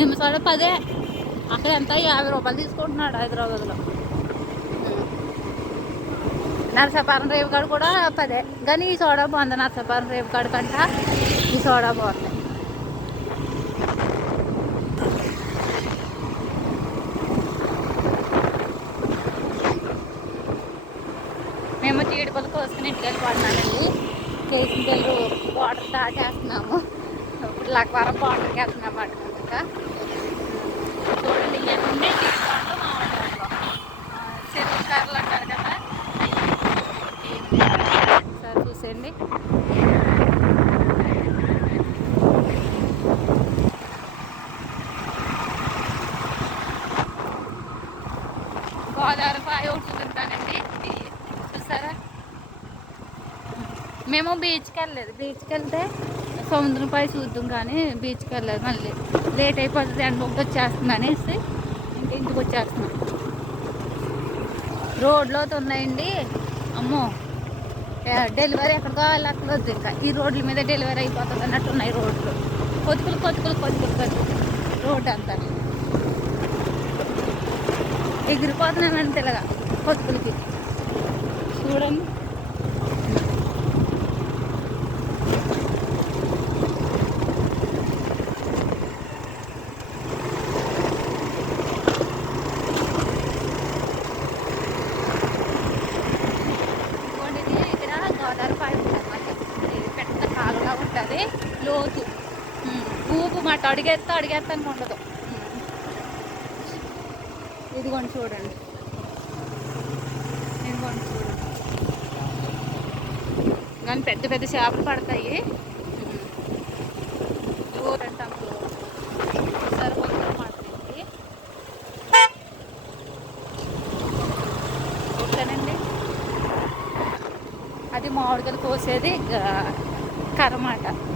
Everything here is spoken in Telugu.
నిమిషాలు పదే. అక్కడ ఎంత? యాభై రూపాయలు తీసుకుంటున్నాడు హైదరాబాద్లో. నరసాపురం రేపు కాడ కూడా పదే. కానీ ఈ సోడా బాగుంది నరసాపురం రేపు కాడ కంట. ఈ సోడా బాగుంది. మేము జీడిపల్లి కోసుకుని ఇంటికి వెళ్ళిపోతున్నానండి కేసిన వాటర్ బార్డర్ దాటేస్తున్నాము ఇప్పుడు లక్వారం బార్డర్కి వెళ్తున్నాం అటుకుంటా చూడండి ఇవన్నీ జీడిపళ్ళు మామిడి కర్రలు అంటారు కదా సార్ చూసేయండి. గోదావరి పాయ ఒకటి చూసారా? మేము బీచ్కి వెళ్ళలేదు. బీచ్కి వెళ్తే సముద్రం పై చూద్దాం కానీ బీచ్కి వెళ్ళలేదు మళ్ళీ లేట్ అయిపోతుంది ఎండ ఒకటి వచ్చేస్తుంది అనేసి ఇంకా ఇంటికి వచ్చేస్తున్నాం. రోడ్లు అయితే ఉన్నాయండి. అమ్మో డెలివరీ ఎక్కడికో కావాలి? వద్దు ఇంకా. ఈ రోడ్ల మీద డెలివరీ అయిపోతుంది అన్నట్టు ఉన్నాయి రోడ్లు. కొతుకులు కొతుకులు కొతుకులు కొతుకులు. రోడ్డు అంతా. ఎగిరిపోతున్నానంటే ఇలాగా కొతుకులకి. చూడండి ఇదిగోండి ఇది ఇక్కడ గోదావరి పాయ ఉందన్నమాట ఇది పెద్ద కాలువలా ఉంటుంది. లోతు. ఊపు మాట అడిగేస్తా అడిగేస్తానికి ఉండదు. ఇదిగోండి చూడండి. ఇదిగోండి చూడండి. కానీ పెద్ద పెద్ద చేపలు పడతాయి. లోతు ఓకేనండి అది మామిడికాయలు కోసేది గ-